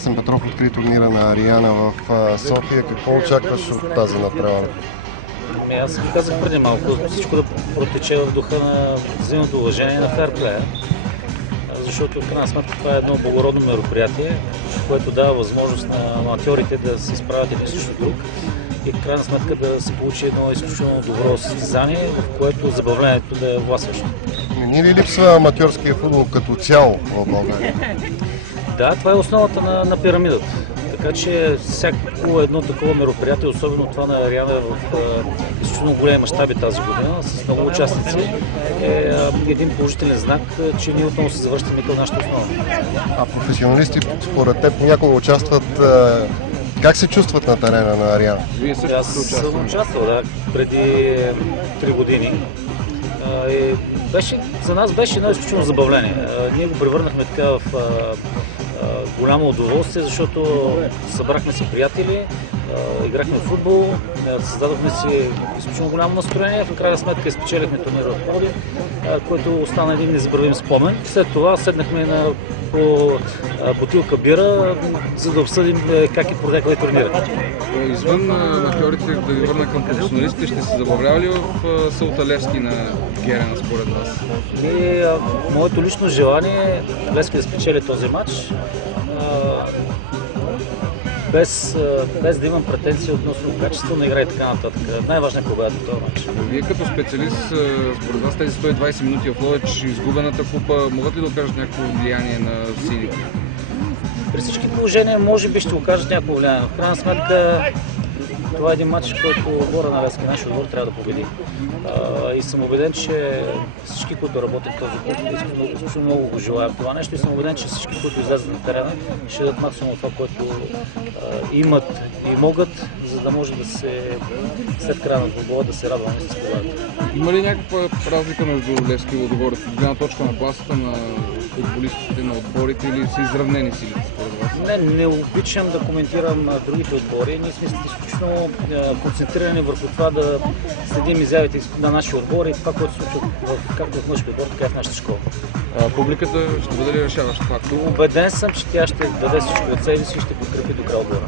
Красен Петров откри турнира на Ариана в София. Какво очакваш от тази надпревара? Аз ви казах преди малко, всичко да протече в духа на взаимното уважение на ферплея, защото в крайна сметка това е едно благородно мероприятие, което дава възможност на аматьорите да се справят един срещу друг и в крайна сметка да се получи едно изключително добро състезание, в което забавлението да е властващо. Не ни ли липсва аматьорския футбол като цяло в България? Да, това е основата на пирамидата. Така че всяко едно такова мероприятие, особено това на Ариана в изключително големи мащаби тази година, с много участници, е един положителен знак, че ние отново се завръщаме към нашата основа. А професионалисти според теб понякога участват. Как се чувстват на терена на Ариана? Аз съм участвал, да, преди 3 години. За нас беше едно изключително забавление. Ние го превърнахме така в голямо удоволствие, защото събрахме се приятели, играхме в футбол, създадохме си изключително голямо настроение, в крайна сметка изпечелихме турнира в Пловдив, който остана един незабравим спомен. След това седнахме по бутилка бира, за да обсъдим как е протекла турнира. Извън аматьорите, да ви върна към професионалистите, ще се забавлява ли в Сълта Левски на Герена според вас? Моето лично желание е Левски да спечели този матч, без да имам претенции относно качество на игра и така нататък. Най-важна е победата в този матч. Вие като специалист, според вас тези 120 минути в Ловеч, изгубената купа, могат ли да окажат някакво влияние на силите? При всички положения може би ще окажат някакво влияние. В крайна сметка това е един матч, който отбора на Левски, нашия отбор, трябва да победи. И съм убеден, че всички, които работят този клуб, изключително много го желаят това нещо и съм убеден, че всички, които излязат на терена, ще дадат максимум това, което имат и могат, за да може да се, след края на футбола, да се радваме с победата. Има ли някаква разлика между Левски и отборите? От гледна точка на класата на футболистите, на отборите или са изравнени силите според вас? Не обичам да коментирам другите отбори. Ние сме изключително концентрирани върху това да следим изявите на нашия отбор и това, което се случва както в мъжкия отбор, така и в нашата школа. Публиката ще бъде ли решаващ фактор? Убеден съм, че тя ще даде всичко от себе си и ще подкрепи до края отбора.